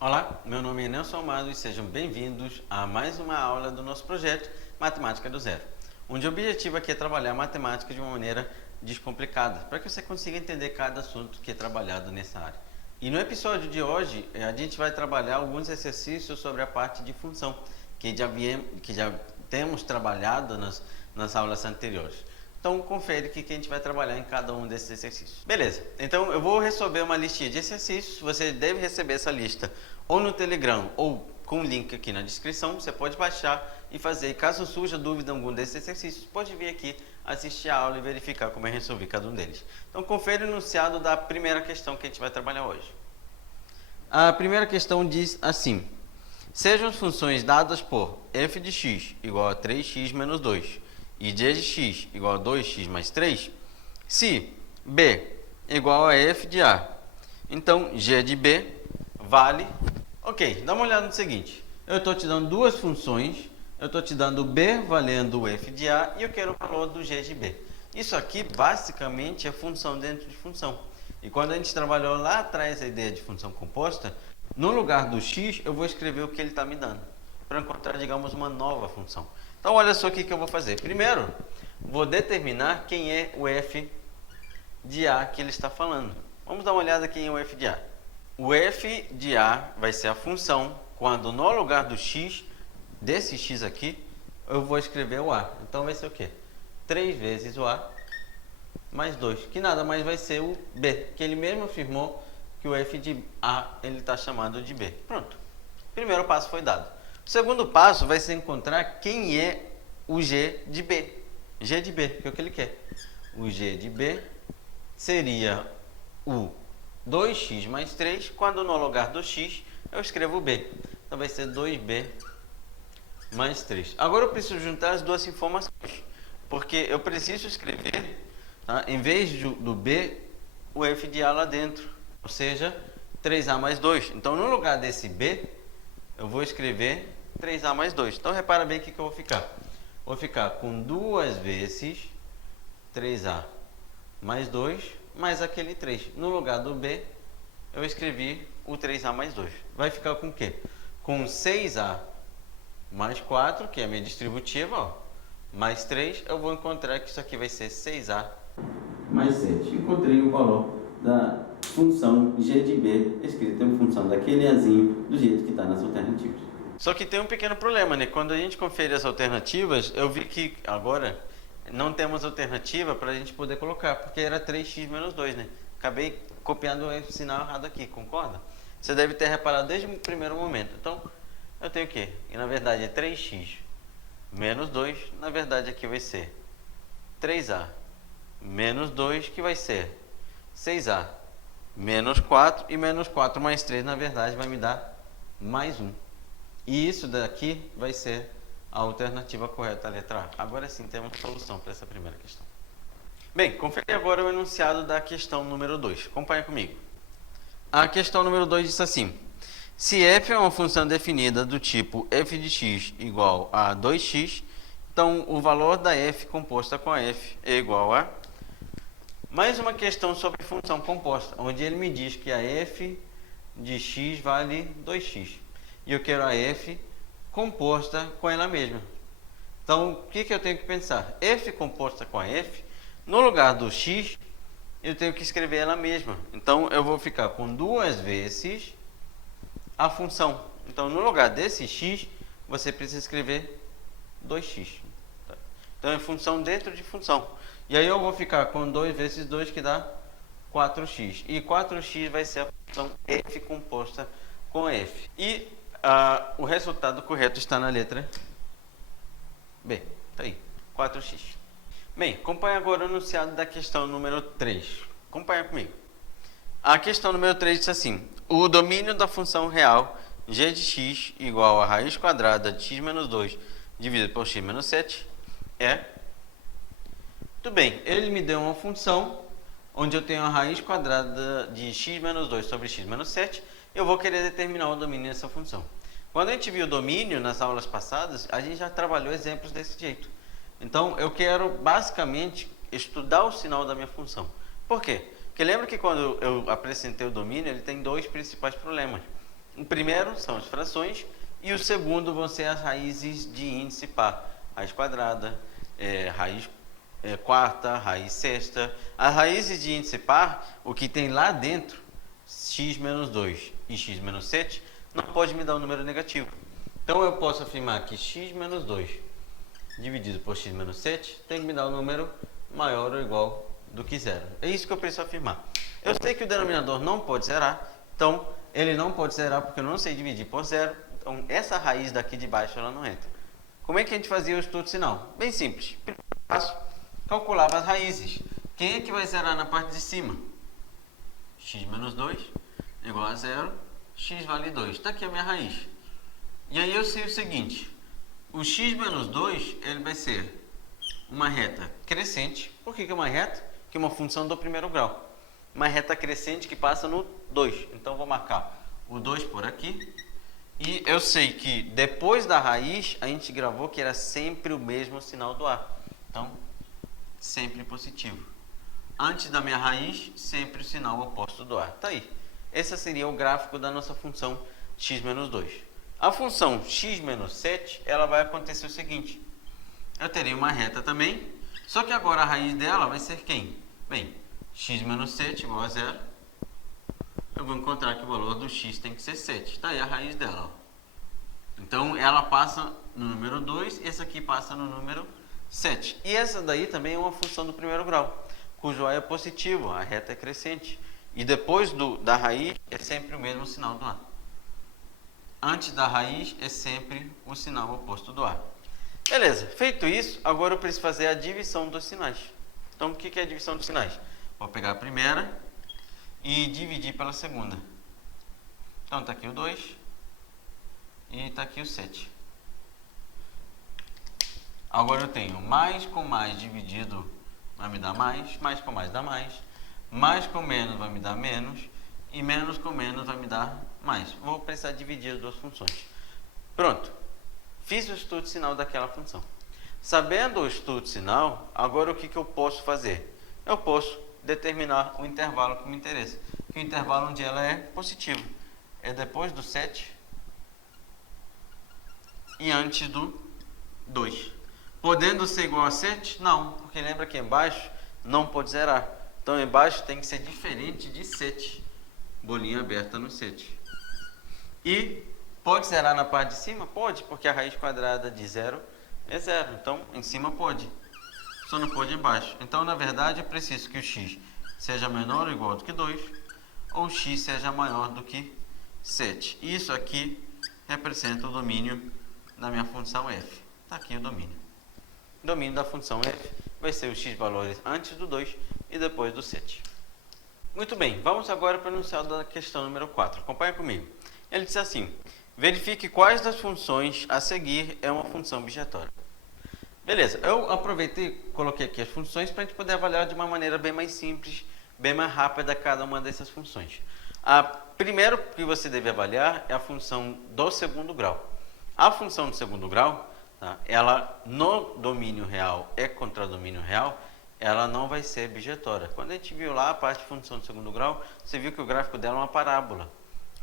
Olá, meu nome é Nelson Amado e sejam bem-vindos a mais uma aula do nosso projeto Matemática do Zero, onde o objetivo aqui é trabalhar matemática de uma maneira descomplicada, para que você consiga entender cada assunto que é trabalhado nessa área. E no episódio de hoje, a gente vai trabalhar alguns exercícios sobre a parte de função, que já temos trabalhado nas aulas anteriores. Então, confere que a gente vai trabalhar em cada um desses exercícios. Beleza, então eu vou resolver uma listinha de exercícios. Você deve receber essa lista ou no Telegram ou com o link aqui na descrição. Você pode baixar e fazer. E caso surja dúvida em algum desses exercícios, pode vir aqui assistir a aula e verificar como é resolver cada um deles. Então, confere o enunciado da primeira questão que a gente vai trabalhar hoje. A primeira questão diz assim: sejam as funções dadas por f de x igual a 3x menos 2 e g de x igual a 2x mais 3, se b igual a f de a, então g de b vale... Ok, dá uma olhada no seguinte. Eu estou te dando duas funções, eu estou te dando b valendo o f de a e eu quero o valor do g de b. Isso aqui basicamente é função dentro de função. E quando a gente trabalhou lá atrás a ideia de função composta, no lugar do x eu vou escrever o que ele está me dando, para encontrar, digamos, uma nova função. Então, olha só o que eu vou fazer. Primeiro, vou determinar quem é o f de a que ele está falando. Vamos dar uma olhada quem é o f de a. O f de a vai ser a função quando no lugar do x, desse x aqui, eu vou escrever o a. Então, vai ser o quê? 3 vezes o a mais 2, que nada mais vai ser o b, que ele mesmo afirmou que o f de a ele está chamado de b. Pronto. Primeiro passo foi dado. O segundo passo vai ser encontrar quem é o g de b. G de b, que é o que ele quer. O g de b seria o 2x mais 3, quando no lugar do x eu escrevo b. Então vai ser 2b mais 3. Agora eu preciso juntar as duas informações, porque eu preciso escrever, tá, em vez do b, o f de a lá dentro, ou seja, 3a mais 2. Então, no lugar desse b, eu vou escrever 3a mais 2. Então, repara bem o que eu vou ficar. Vou ficar com 2 vezes 3a mais 2, mais aquele 3. No lugar do b, eu escrevi o 3a mais 2. Vai ficar com o quê? Com 6a mais 4, que é a minha distributiva, ó, mais 3, eu vou encontrar que isso aqui vai ser 6a mais 7. Encontrei o valor da função g de b, escrita em função daquele azinho, do jeito que está nas alternativas. Só que tem um pequeno problema, né? Quando a gente confere as alternativas, eu vi que agora não temos alternativa para a gente poder colocar, porque era 3x menos 2, né? Acabei copiando o sinal errado aqui, concorda? Você deve ter reparado desde o primeiro momento. Então, eu tenho o quê? E na verdade é 3x menos 2, na verdade aqui vai ser 3a menos 2, que vai ser 6a menos 4, e menos 4 mais 3, na verdade, vai me dar mais 1. E isso daqui vai ser a alternativa correta, a letra A. Agora sim, temos solução para essa primeira questão. Bem, confere agora o enunciado da questão número 2. Acompanha comigo. A questão número 2 diz assim: se f é uma função definida do tipo f de x igual a 2x, então o valor da f composta com a f é igual a... Mais uma questão sobre função composta, onde ele me diz que a f de x vale 2x. E eu quero a f composta com ela mesma. Então, o que eu tenho que pensar? F composta com a f, no lugar do x, eu tenho que escrever ela mesma. Então, eu vou ficar com 2 vezes a função. Então, no lugar desse x, você precisa escrever 2x. Então, é função dentro de função. E aí eu vou ficar com 2 vezes 2, que dá 4x. E 4x vai ser a função f composta com f. E o resultado correto está na letra B. Está aí, 4x. Bem, acompanhe agora o enunciado da questão número 3. Acompanha comigo. A questão número 3 diz assim: o domínio da função real g de x igual a raiz quadrada de x menos 2 dividido por x menos 7 é... Tudo bem, ele me deu uma função onde eu tenho a raiz quadrada de x menos 2 sobre x menos 7. Eu vou querer determinar o domínio dessa função. Quando a gente viu o domínio nas aulas passadas, a gente já trabalhou exemplos desse jeito. Então, eu quero basicamente estudar o sinal da minha função. Por quê? Porque lembra que quando eu apresentei o domínio, ele tem dois principais problemas. O primeiro são as frações e o segundo vão ser as raízes de índice par. Raiz quadrada, raiz quarta, raiz sexta. As raízes de índice par, o que tem lá dentro, x menos 2 e x menos 7, não pode me dar um número negativo. Então eu posso afirmar que x menos 2 dividido por x menos 7 tem que me dar um número maior ou igual do que zero. É isso que eu preciso afirmar. Eu sei que o denominador não pode zerar, então ele não pode zerar porque eu não sei dividir por zero. Então essa raiz daqui de baixo ela não entra. Como é que a gente fazia o estudo sinal? Bem simples. Primeiro passo, calculava as raízes. Quem é que vai zerar na parte de cima? X menos 2 igual a zero, x vale 2. Está aqui a minha raiz. E aí eu sei o seguinte, o x menos 2 ele vai ser uma reta crescente. Por que é uma reta? Que é uma função do primeiro grau. Uma reta crescente que passa no 2. Então vou marcar o 2 por aqui. E eu sei que depois da raiz a gente gravou que era sempre o mesmo sinal do A. Então, sempre positivo. Antes da minha raiz, sempre o sinal oposto do A. Tá aí. Esse seria o gráfico da nossa função x menos 2. A função x menos 7, ela vai acontecer o seguinte. Eu terei uma reta também, só que agora a raiz dela vai ser quem? Bem, x menos 7 igual a zero. Eu vou encontrar que o valor do x tem que ser 7. Está aí a raiz dela. Ó. Então, ela passa no número 2 e essa aqui passa no número 7. E essa daí também é uma função do primeiro grau, cujo A é positivo, a reta é crescente. E depois da raiz é sempre o mesmo sinal do A. Antes da raiz é sempre o sinal oposto do A. Beleza, feito isso, agora eu preciso fazer a divisão dos sinais. Então, o que é a divisão dos sinais? Vou pegar a primeira e dividir pela segunda. Então, está aqui o 2 e está aqui o 7. Agora eu tenho mais com mais dividido vai me dar mais com mais dá mais com menos vai me dar menos e menos com menos vai me dar mais. Vou precisar dividir as duas funções. Pronto. Fiz o estudo sinal daquela função. Sabendo o estudo sinal, agora o que eu posso fazer? Eu posso determinar o intervalo que me interessa. Que o intervalo onde ela é positivo. É depois do 7 e antes do 2. Podendo ser igual a 7? Não, porque lembra que embaixo não pode zerar. Então embaixo tem que ser diferente de 7. Bolinha aberta no 7. E pode zerar na parte de cima? Pode, porque a raiz quadrada de 0 é 0. Então em cima pode. Só não pode embaixo. Então na verdade eu preciso que o x seja menor ou igual do que 2. Ou x seja maior do que 7. Isso aqui representa o domínio da minha função f. Está aqui o domínio. O domínio da função f vai ser os x valores antes do 2 e depois do 7. Muito bem, vamos agora para o enunciado da questão número 4. Acompanha comigo. Ele diz assim, verifique quais das funções a seguir é uma função bijetória. Beleza, eu aproveitei e coloquei aqui as funções para a gente poder avaliar de uma maneira bem mais simples, bem mais rápida cada uma dessas funções. A primeira que você deve avaliar é a função do segundo grau. A função do segundo grau, tá, ela no domínio real e contradomínio real, ela não vai ser bijetória. Quando a gente viu lá a parte de função do segundo grau, você viu que o gráfico dela é uma parábola,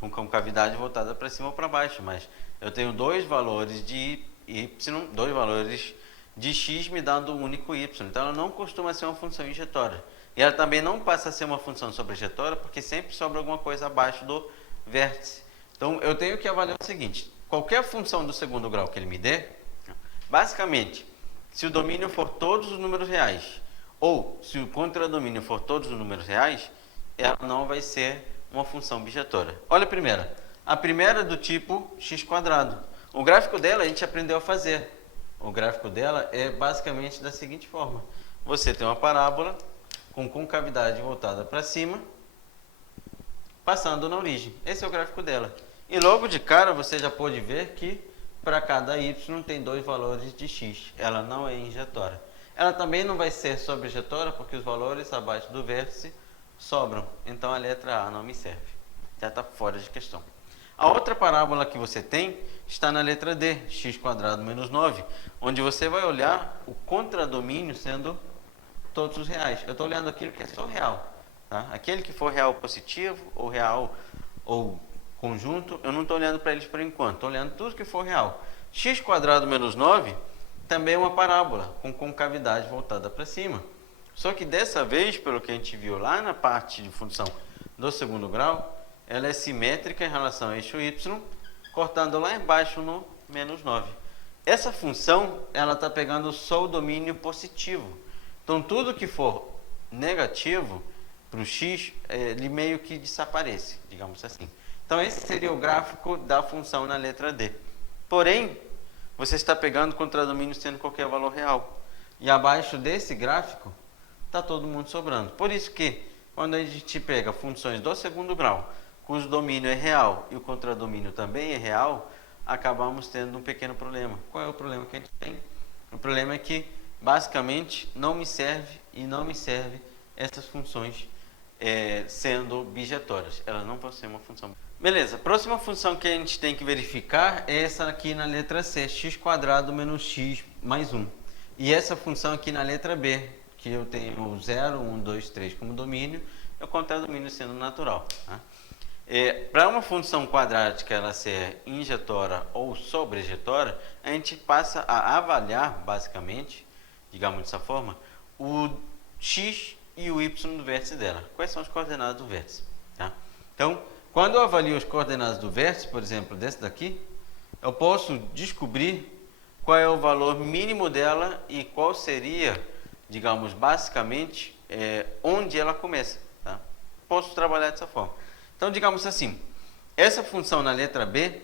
com concavidade voltada para cima ou para baixo, mas eu tenho dois valores de y, dois valores de x me dando um único y, então ela não costuma ser uma função injetória. E ela também não passa a ser uma função sobrejetória, porque sempre sobra alguma coisa abaixo do vértice. Então eu tenho que avaliar o seguinte, qualquer função do segundo grau que ele me dê, basicamente, se o domínio for todos os números reais, ou se o contradomínio for todos os números reais, ela não vai ser uma função bijetória. Olha a primeira. A primeira é do tipo x². O gráfico dela a gente aprendeu a fazer. O gráfico dela é basicamente da seguinte forma. Você tem uma parábola com concavidade voltada para cima, passando na origem. Esse é o gráfico dela. E logo de cara você já pode ver que para cada y tem dois valores de x. Ela não é injetória. Ela também não vai ser sobrejetória porque os valores abaixo do vértice sobram. Então a letra A não me serve. Já está fora de questão. A outra parábola que você tem está na letra D, x² menos 9, onde você vai olhar o contradomínio sendo todos os reais. Eu estou olhando aquilo que é só real. Tá? Aquele que for real positivo ou real ou conjunto, eu não estou olhando para eles por enquanto, estou olhando tudo que for real. X² menos 9 também é uma parábola com concavidade voltada para cima. Só que dessa vez, pelo que a gente viu lá na parte de função do segundo grau, ela é simétrica em relação ao eixo y, cortando lá embaixo no menos 9. Essa função, ela está pegando só o domínio positivo. Então, tudo que for negativo para o x, ele meio que desaparece, digamos assim. Então, esse seria o gráfico da função na letra D. Porém, você está pegando o contradomínio sendo qualquer valor real. E abaixo desse gráfico, está todo mundo sobrando. Por isso que, quando a gente pega funções do segundo grau, cujo domínio é real e o contradomínio também é real, acabamos tendo um pequeno problema. Qual é o problema que a gente tem? O problema é que, basicamente, não me serve e não me serve essas funções sendo bijetórias. Elas não vão ser uma função. Beleza, a próxima função que a gente tem que verificar é essa aqui na letra C, x² menos x mais 1. E essa função aqui na letra B, que eu tenho 0, 1, 2, 3 como domínio, e o contradomínio sendo natural. Tá? Para uma função quadrática ela ser injetora ou sobrejetora, a gente passa a avaliar, basicamente, digamos dessa forma, o x e o y do vértice dela. Quais são as coordenadas do vértice? Tá? Então, quando eu avalio as coordenadas do vértice, por exemplo, desse daqui, eu posso descobrir qual é o valor mínimo dela e qual seria, digamos, basicamente, onde ela começa. Tá? Posso trabalhar dessa forma. Então, digamos assim, essa função na letra B,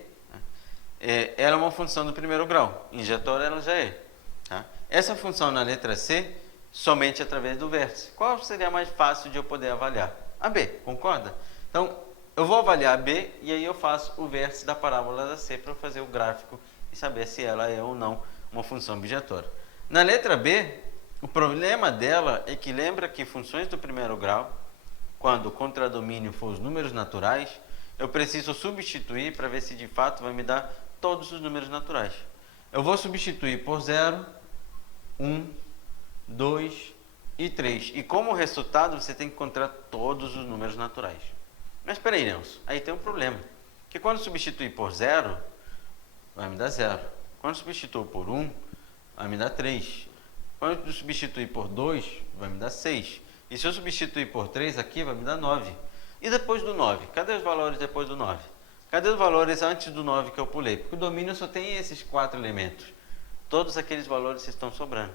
ela é uma função do primeiro grau. Injetora ela já é. Tá? Essa função na letra C, somente através do vértice. Qual seria mais fácil de eu poder avaliar? A B, concorda? Então, eu vou avaliar a B e aí eu faço o vértice da parábola da C para fazer o gráfico e saber se ela é ou não uma função bijetória. Na letra B, o problema dela é que lembra que funções do primeiro grau, quando o contradomínio for os números naturais, eu preciso substituir para ver se de fato vai me dar todos os números naturais. Eu vou substituir por 0, 1, 2 e 3. E como resultado, você tem que encontrar todos os números naturais. Mas espera aí, Nelson, aí tem um problema. Que quando substituir por 0, vai me dar 0. Quando substituir por 1, vai me dar 3. Quando eu substituir por 2, vai me dar 6. E se eu substituir por 3 aqui, vai me dar 9. E depois do 9? Cadê os valores depois do 9? Cadê os valores antes do 9 que eu pulei? Porque o domínio só tem esses 4 elementos. Todos aqueles valores estão sobrando.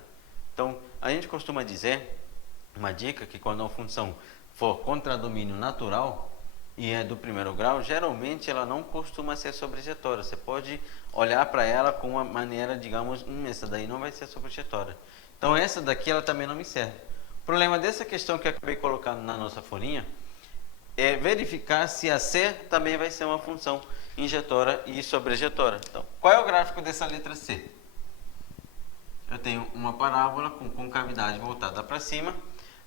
Então, a gente costuma dizer, uma dica, que quando a função for contradomínio natural e é do primeiro grau, geralmente ela não costuma ser sobrejetora. Você pode olhar para ela com uma maneira, digamos, essa daí não vai ser sobrejetora. Então, essa daqui ela também não me serve. O problema dessa questão que eu acabei colocando na nossa folhinha é verificar se a C também vai ser uma função injetora e sobrejetora. Então, qual é o gráfico dessa letra C? Eu tenho uma parábola com concavidade voltada para cima,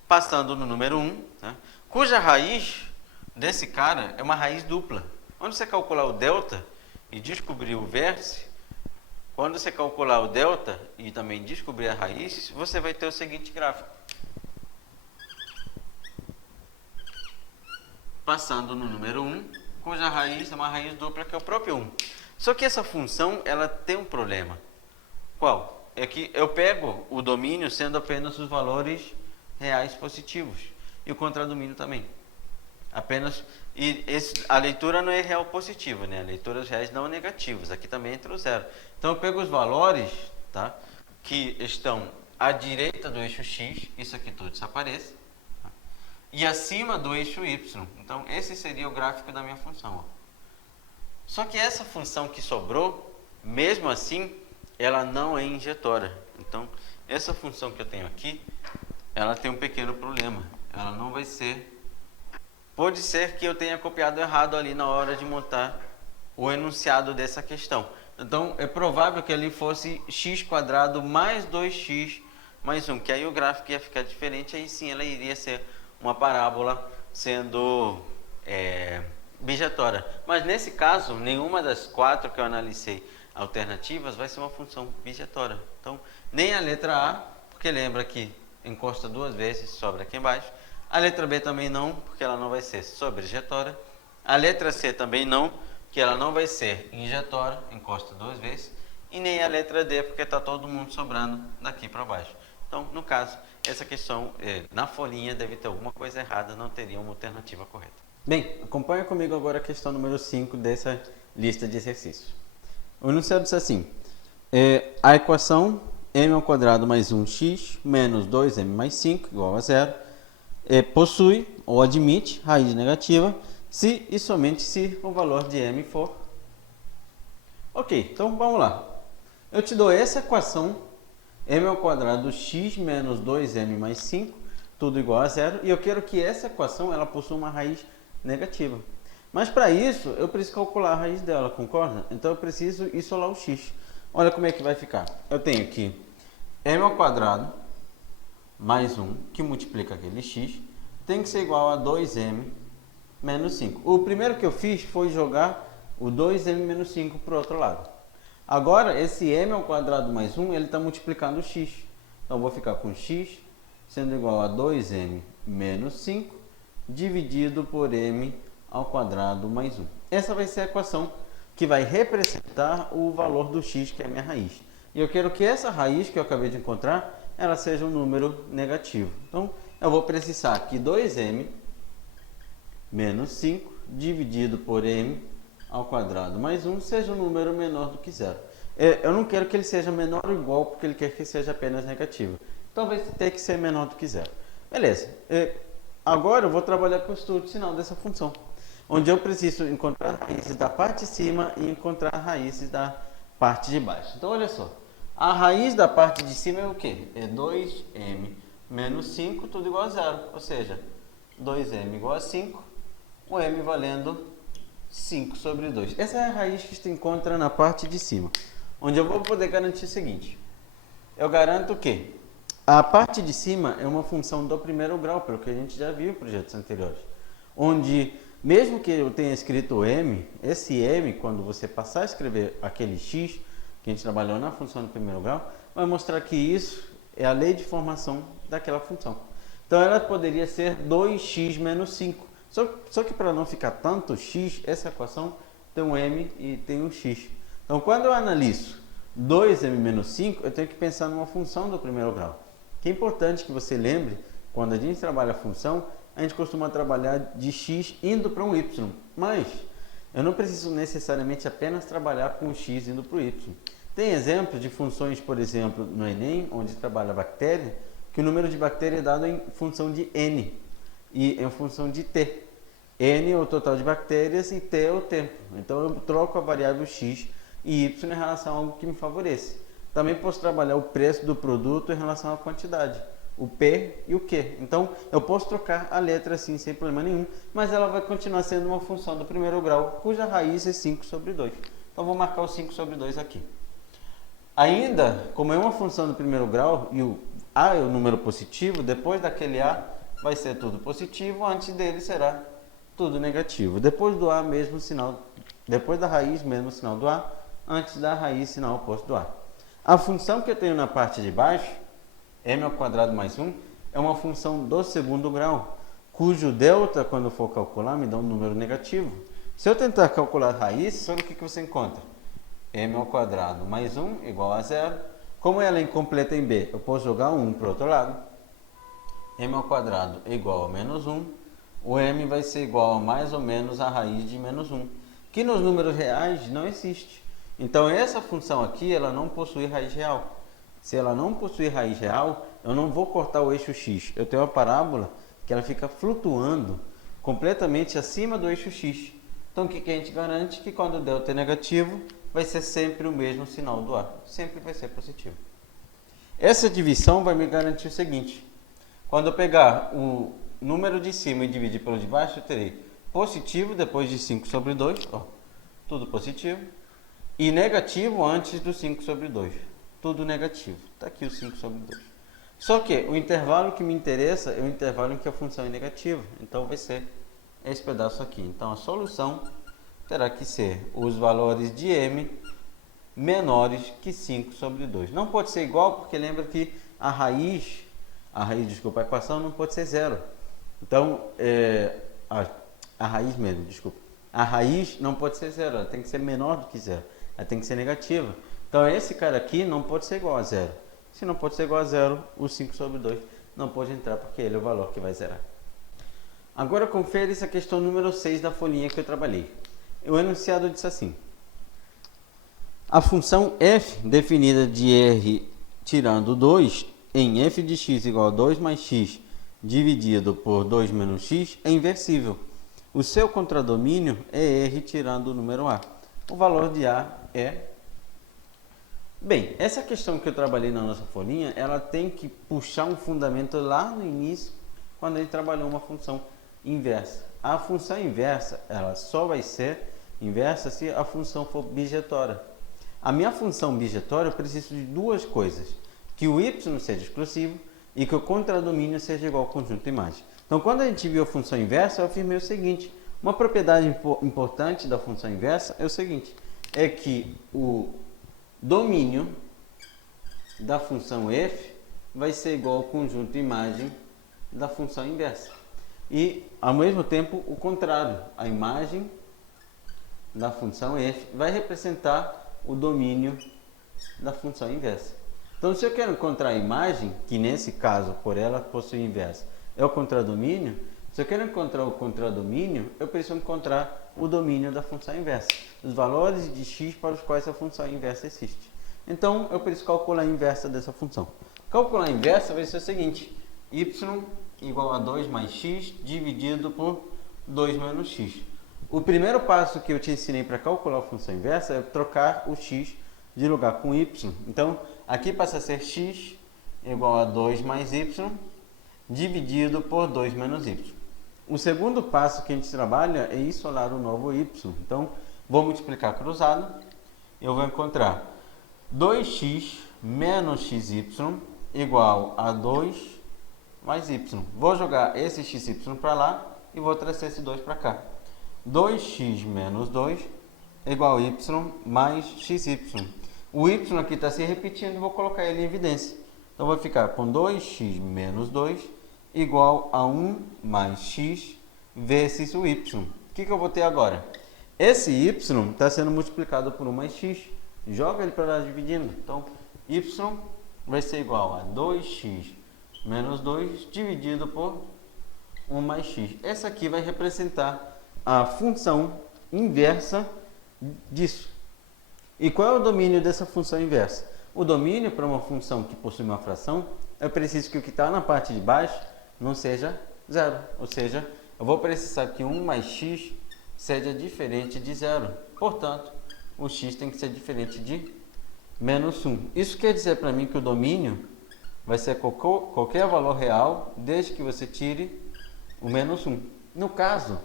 passando no número 1, tá? Cuja raiz desse cara é uma raiz dupla. Quando você calcular o delta e descobrir o vértice, quando você calcular o delta e também descobrir a raiz, você vai ter o seguinte gráfico. Passando no número 1, cuja raiz é uma raiz dupla que é o próprio 1. Só que essa função, ela tem um problema. Qual? É que eu pego o domínio sendo apenas os valores reais positivos. E o contradomínio também. A leitura não é real positiva, né? A leitura dos reais não negativos. Aqui também entra o zero. Então eu pego os valores, tá, que estão à direita do eixo x, isso aqui tudo desaparece, tá, e acima do eixo y. Então esse seria o gráfico da minha função. Ó. Só que essa função que sobrou, mesmo assim, ela não é injetora. Então essa função que eu tenho aqui, ela tem um pequeno problema. Ela não vai ser... Pode ser que eu tenha copiado errado ali na hora de montar o enunciado dessa questão. Então, é provável que ali fosse x² mais 2x mais 1, que aí o gráfico ia ficar diferente, aí sim ela iria ser uma parábola sendo bijetória. Mas nesse caso, nenhuma das 4 que eu analisei alternativas vai ser uma função bijetória. Então, nem a letra A, porque lembra que encosta 2 vezes, sobra aqui embaixo. A letra B também não, porque ela não vai ser sobrejetória. A letra C também não, que ela não vai ser injetória, encosta duas vezes, e nem a letra D, porque está todo mundo sobrando daqui para baixo. Então, no caso, essa questão, na folhinha deve ter alguma coisa errada, não teria uma alternativa correta. Bem, acompanha comigo agora a questão número 5 dessa lista de exercícios. O enunciado diz assim: a equação m ao quadrado mais 1x menos 2m mais 5 igual a zero possui ou admite raiz negativa se e somente se o valor de m for. Ok, então vamos lá. Eu te dou essa equação, m ao quadrado x menos 2m mais 5, tudo igual a zero, e eu quero que essa equação ela possua uma raiz negativa. Mas para isso, eu preciso calcular a raiz dela, concorda? Então eu preciso isolar o x. Olha como é que vai ficar. Eu tenho aqui m ao quadrado mais 1, que multiplica aquele x, tem que ser igual a 2m menos 5. O primeiro que eu fiz foi jogar o 2m menos 5 para o outro lado. Agora, esse m ao quadrado mais 1, ele está multiplicando o x. Então, eu vou ficar com x sendo igual a 2m menos 5 dividido por m ao quadrado mais 1. Essa vai ser a equação que vai representar o valor do x, que é a minha raiz. E eu quero que essa raiz que eu acabei de encontrar, ela seja um número negativo. Então, eu vou precisar que 2m menos 5 dividido por m ao quadrado mais 1 seja um número menor do que zero. Eu não quero que ele seja menor ou igual, porque ele quer que seja apenas negativo. Então vai ter que ser menor do que zero. Beleza. Agora eu vou trabalhar com o estudo sinal dessa função, onde eu preciso encontrar raízes da parte de cima e encontrar raízes da parte de baixo. Então olha só. A raiz da parte de cima é o quê? É 2m menos 5, tudo igual a zero. Ou seja, 2m igual a 5, o m valendo 5 sobre 2. Essa é a raiz que se encontra na parte de cima, onde eu vou poder garantir o seguinte. Eu garanto que a parte de cima é uma função do primeiro grau, pelo que a gente já viu em projetos anteriores, onde mesmo que eu tenha escrito m, esse m, quando você passar a escrever aquele x, que a gente trabalhou na função do primeiro grau, vai mostrar que isso é a lei de formação daquela função. Então ela poderia ser 2x menos 5. Só que para não ficar tanto x, essa equação tem um m e tem um x. Então quando eu analiso 2m menos 5, eu tenho que pensar numa função do primeiro grau. Que é importante que você lembre, quando a gente trabalha a função, a gente costuma trabalhar de x indo para um y. Mas eu não preciso necessariamente apenas trabalhar com x indo para o y. Tem exemplos de funções, por exemplo, no Enem, onde trabalha a bactéria, que o número de bactérias é dado em função de n e em função de t. N é o total de bactérias e t é o tempo. Então eu troco a variável x e y em relação a algo que me favoreça. Também posso trabalhar o preço do produto em relação à quantidade, o P e o Q. Então eu posso trocar a letra assim sem problema nenhum, mas ela vai continuar sendo uma função do primeiro grau, cuja raiz é 5 sobre 2. Então vou marcar o 5 sobre 2 aqui. Ainda, como é uma função do primeiro grau e o A é o número positivo, depois daquele A vai ser tudo positivo, antes dele será tudo negativo. Depois do A, mesmo sinal, depois da raiz, mesmo sinal do A, antes da raiz, sinal oposto do A. A função que eu tenho na parte de baixo, m ao quadrado mais 1, é uma função do segundo grau, cujo delta, quando for calcular, me dá um número negativo. Se eu tentar calcular a raiz, olha o que você encontra. M ao quadrado mais 1 igual a zero. Como ela é incompleta em B, eu posso jogar 1 para o outro lado. M ao quadrado é igual a menos 1. O m vai ser igual a mais ou menos a raiz de menos 1, que nos números reais não existe. Então essa função aqui, ela não possui raiz real. Se ela não possuir raiz real, eu não vou cortar o eixo x. Eu tenho uma parábola que ela fica flutuando completamente acima do eixo x. Então o que a gente garante? Que quando o delta é negativo, vai ser sempre o mesmo sinal do A. Sempre vai ser positivo. Essa divisão vai me garantir o seguinte. Quando eu pegar o número de cima e dividir pelo de baixo, eu terei positivo depois de 5 sobre 2. Ó, tudo positivo. E negativo antes do 5 sobre 2. Tudo negativo. Está aqui o 5 sobre 2. Só que o intervalo que me interessa é o intervalo em que a função é negativa. Então vai ser esse pedaço aqui. Então a solução terá que ser os valores de m menores que 5 sobre 2. Não pode ser igual, porque lembra que a equação não pode ser zero. Então, a raiz mesmo, desculpa. A raiz não pode ser zero, ela tem que ser menor do que zero. Ela tem que ser negativa. Então esse cara aqui não pode ser igual a zero. Se não pode ser igual a zero, o 5 sobre 2 não pode entrar, porque ele é o valor que vai zerar. Agora confere essa questão número 6 da folhinha que eu trabalhei. O enunciado diz assim: a função f definida de r tirando 2 em f de x igual a 2 mais x dividido por 2 menos x é inversível. O seu contradomínio é r tirando o número a. O valor de a é... Bem, essa questão que eu trabalhei na nossa folhinha, ela tem que puxar um fundamento lá no início, quando a gente trabalhou uma função inversa. A função inversa, ela só vai ser inversa se a função for bijetória. A minha função bijetória, eu preciso de duas coisas: que o y seja exclusivo e que o contradomínio seja igual ao conjunto imagem. Então, quando a gente viu a função inversa, eu afirmei o seguinte: uma propriedade importante da função inversa é o seguinte, é que o domínio da função f vai ser igual ao conjunto imagem da função inversa. E, ao mesmo tempo, o contrário, a imagem da função f vai representar o domínio da função inversa. Então, se eu quero encontrar a imagem, que nesse caso, por ela possui inversa, é o contradomínio, se eu quero encontrar o contradomínio, eu preciso encontrar o domínio da função inversa, os valores de x para os quais a função inversa existe. Então, eu preciso calcular a inversa dessa função. Calcular a inversa vai ser o seguinte: y igual a 2 mais x dividido por 2 menos x. O primeiro passo que eu te ensinei para calcular a função inversa é trocar o x de lugar com y. Então, aqui passa a ser x igual a 2 mais y dividido por 2 menos y. O segundo passo que a gente trabalha é isolar o novo y. Então, vou multiplicar cruzado. Eu vou encontrar 2x menos xy igual a 2 mais y. Vou jogar esse xy para lá e vou trazer esse 2 para cá. 2x menos 2 igual a y mais xy. O y aqui está se repetindo, vou colocar ele em evidência. Então, vou ficar com 2x menos 2 igual a 1 mais x vezes o y. O que eu vou ter agora? Esse y está sendo multiplicado por 1 mais x. Joga ele para lá dividindo. Então, y vai ser igual a 2x menos 2 dividido por 1 mais x. Essa aqui vai representar a função inversa disso. E qual é o domínio dessa função inversa? O domínio para uma função que possui uma fração, eu preciso que o que está na parte de baixo não seja zero. Ou seja, eu vou precisar que 1 mais x seja diferente de zero. Portanto, o x tem que ser diferente de menos 1. Isso quer dizer para mim que o domínio vai ser qualquer valor real, desde que você tire o menos 1. No caso,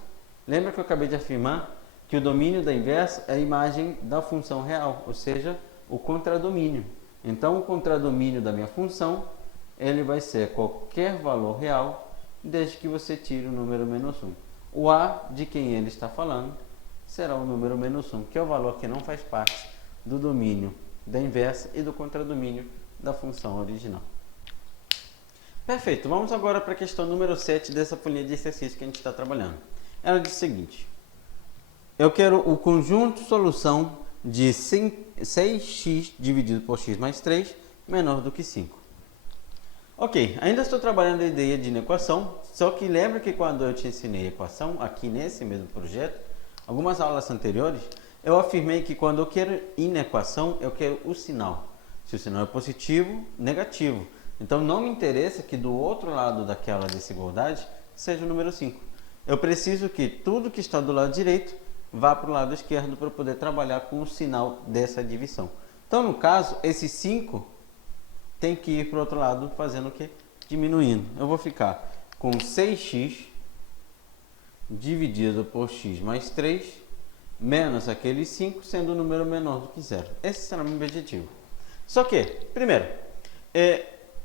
lembra que eu acabei de afirmar que o domínio da inversa é a imagem da função real, ou seja, o contradomínio. Então, o contradomínio da minha função, ele vai ser qualquer valor real, desde que você tire o número menos 1. O a de quem ele está falando será o número menos 1, que é o valor que não faz parte do domínio da inversa e do contradomínio da função original. Perfeito, vamos agora para a questão número 7 dessa folhinha de exercício que a gente está trabalhando. Ela diz o seguinte: eu quero o conjunto solução de 6x dividido por x mais 3 menor do que 5. Ok, ainda estou trabalhando a ideia de inequação, só que lembra que quando eu te ensinei a equação, aqui nesse mesmo projeto, algumas aulas anteriores, eu afirmei que quando eu quero inequação, eu quero o sinal. Se o sinal é positivo, negativo. Então, não me interessa que do outro lado daquela desigualdade seja o número 5. Eu preciso que tudo que está do lado direito vá para o lado esquerdo para eu poder trabalhar com o sinal dessa divisão. Então, no caso, esse 5 tem que ir para o outro lado fazendo o quê? Diminuindo. Eu vou ficar com 6x dividido por x mais 3 menos aquele 5, sendo o número menor do que 0. Esse será o meu objetivo. Só que, primeiro,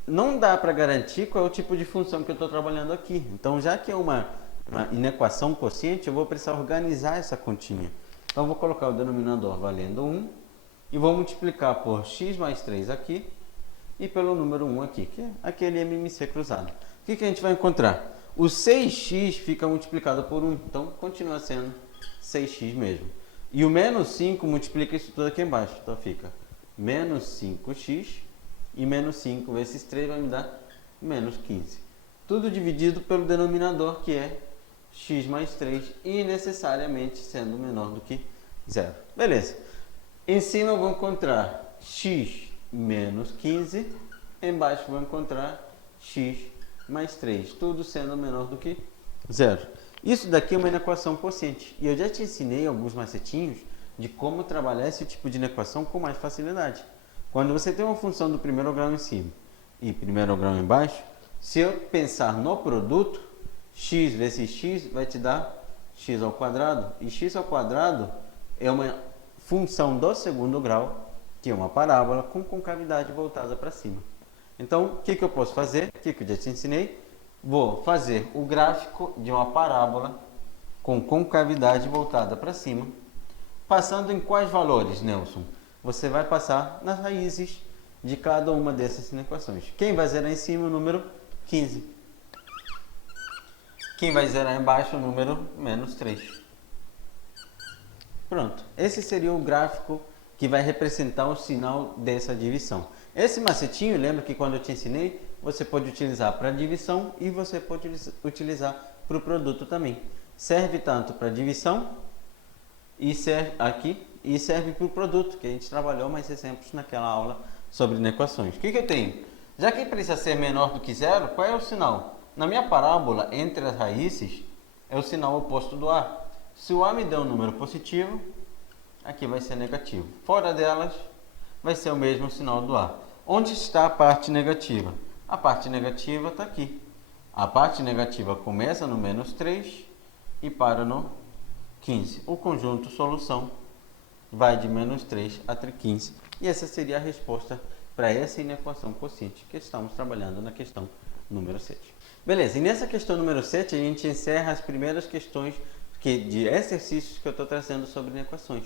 não dá para garantir qual é o tipo de função que eu estou trabalhando aqui. Então, já que é uma inequação quociente, eu vou precisar organizar essa continha. Então, eu vou colocar o denominador valendo 1 e vou multiplicar por x mais 3 aqui e pelo número 1 aqui, que é aquele MMC cruzado. O que a gente vai encontrar? O 6x fica multiplicado por 1, então continua sendo 6x mesmo. E o menos 5 multiplica isso tudo aqui embaixo. Então fica menos 5x e menos 5 vezes 3 vai me dar menos 15. Tudo dividido pelo denominador, que é x mais 3, e necessariamente sendo menor do que 0. Beleza. Em cima eu vou encontrar x menos 15. Embaixo eu vou encontrar x mais 3. Tudo sendo menor do que 0. Isso daqui é uma inequação quociente. E eu já te ensinei alguns macetinhos de como trabalhar esse tipo de inequação com mais facilidade. Quando você tem uma função do primeiro grau em cima e primeiro grau embaixo, se eu pensar no produto, x vezes x vai te dar x ao quadrado. E x ao quadrado é uma função do segundo grau, que é uma parábola com concavidade voltada para cima. Então, o que eu posso fazer? O que eu já te ensinei? Vou fazer o gráfico de uma parábola com concavidade voltada para cima. Passando em quais valores, Nelson? Você vai passar nas raízes de cada uma dessas inequações. Quem vai zerar em cima? O número 15. Quem vai zerar embaixo? O número menos 3. Pronto. Esse seria o gráfico que vai representar o sinal dessa divisão. Esse macetinho, lembra que quando eu te ensinei, você pode utilizar para divisão e você pode utilizar para o produto também. Serve tanto para divisão e serve aqui e serve para o produto, que a gente trabalhou mais exemplos naquela aula sobre inequações. O que eu tenho? Já que precisa ser menor do que 0, qual é o sinal? Na minha parábola, entre as raízes, é o sinal oposto do A. Se o A me der um número positivo, aqui vai ser negativo. Fora delas, vai ser o mesmo sinal do A. Onde está a parte negativa? A parte negativa está aqui. A parte negativa começa no menos 3 e para no 15. O conjunto solução vai de menos 3 até 15. E essa seria a resposta para essa inequação quociente que estamos trabalhando na questão número 7. Beleza, e nessa questão número 7 a gente encerra as primeiras questões de exercícios que eu estou trazendo sobre inequações.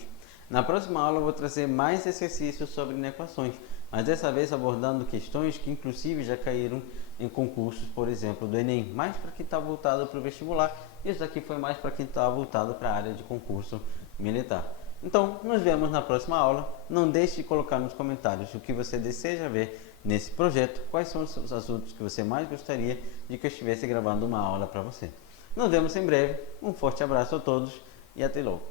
Na próxima aula eu vou trazer mais exercícios sobre inequações, mas dessa vez abordando questões que inclusive já caíram em concursos, por exemplo, do Enem, mais para quem está voltado para o vestibular. Isso aqui foi mais para quem está voltado para a área de concurso militar. Então, nos vemos na próxima aula. Não deixe de colocar nos comentários o que você deseja ver nesse projeto, quais são os assuntos que você mais gostaria de que eu estivesse gravando uma aula para você. Nos vemos em breve, um forte abraço a todos e até logo.